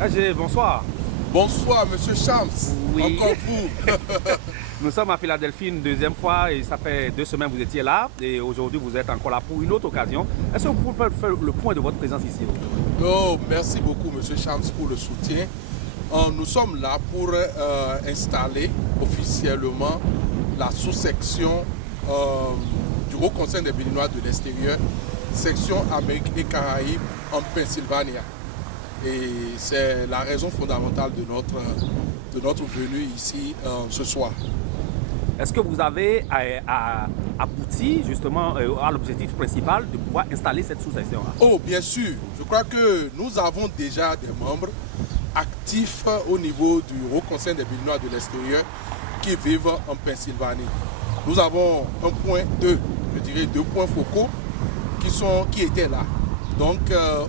AG, bonsoir. Bonsoir, Monsieur Shams. Oui. Encore vous. Nous sommes à Philadelphie une deuxième fois et ça fait 2 semaines que vous étiez là et aujourd'hui vous êtes encore là pour une autre occasion. Est-ce que vous pouvez faire le point de votre présence ici aujourd'hui? Oh, merci beaucoup, Monsieur Shams, pour le soutien. Nous sommes là pour installer officiellement la sous-section du Haut Conseil des Béninois de l'extérieur, section Amérique et Caraïbes en Pennsylvanie. Et c'est la raison fondamentale de notre venue ici ce soir. Est-ce que vous avez abouti justement à l'objectif principal de pouvoir installer cette sous-section-là? Oh, bien sûr. Je crois que nous avons déjà des membres actifs au niveau du Haut Conseil des Béninois de l'extérieur qui vivent en Pennsylvanie. Nous avons je dirais deux points focaux qui étaient là. Donc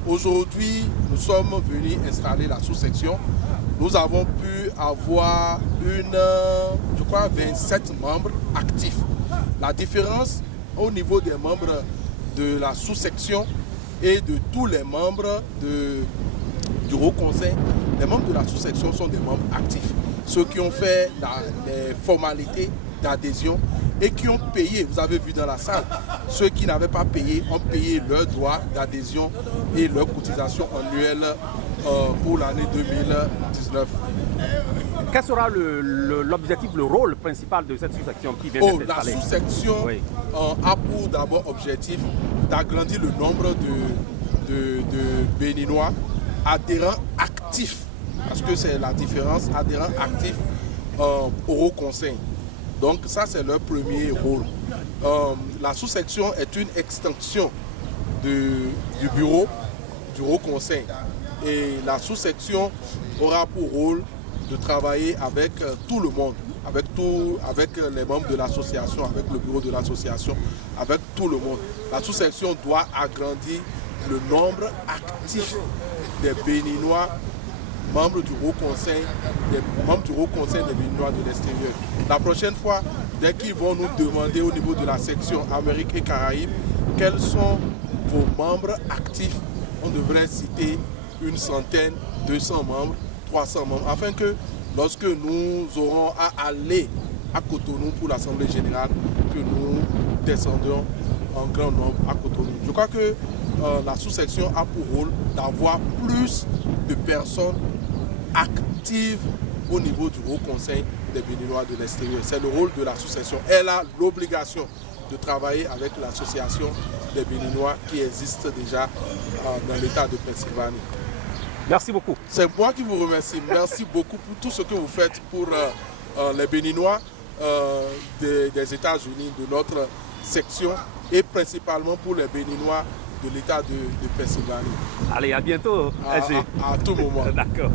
aujourd'hui, nous sommes venus installer la sous-section. Nous avons pu avoir je crois, 27 membres actifs. La différence au niveau des membres de la sous-section et de tous les membres du Haut Conseil, les membres de la sous-section sont des membres actifs. Ceux qui ont fait les formalités d'adhésion et qui ont payé, vous avez vu dans la salle, ceux qui n'avaient pas payé ont payé leurs droits d'adhésion et leurs cotisations annuelles pour l'année 2019. Quel sera l'objectif, le rôle principal de cette sous-section qui vient d'être installée? La sous-section a pour d'abord objectif d'agrandir le nombre de Béninois adhérents actifs, parce que c'est la différence, adhérents actifs au Haut Conseil. Donc ça, c'est leur premier rôle. La sous-section est une extension du bureau du Haut Conseil. Et la sous-section aura pour rôle de travailler avec tout le monde, avec les membres de l'association, avec le bureau de l'association, avec tout le monde. La sous-section doit agrandir le nombre actif des Béninois, membres du Haut Conseil, des Béninois de l'extérieur. La prochaine fois, dès qu'ils vont nous demander au niveau de la section Amérique et Caraïbes, quels sont vos membres actifs, on devrait citer 100, 200 membres, 300 membres, afin que lorsque nous aurons à aller à Cotonou pour l'Assemblée générale, que nous descendions en grand nombre à Cotonou. Je crois que la sous-section a pour rôle d'avoir plus de personnes actives au niveau du Haut Conseil des Béninois de l'extérieur. C'est le rôle de la sous-section. Elle a l'obligation de travailler avec l'association des Béninois qui existe déjà dans l'État de Pennsylvanie. Merci beaucoup. C'est moi qui vous remercie. Merci beaucoup pour tout ce que vous faites pour les Béninois des États-Unis, de notre section, et principalement pour les Béninois de l'État de Pennsylvanie. Allez, à bientôt. À tout moment. D'accord.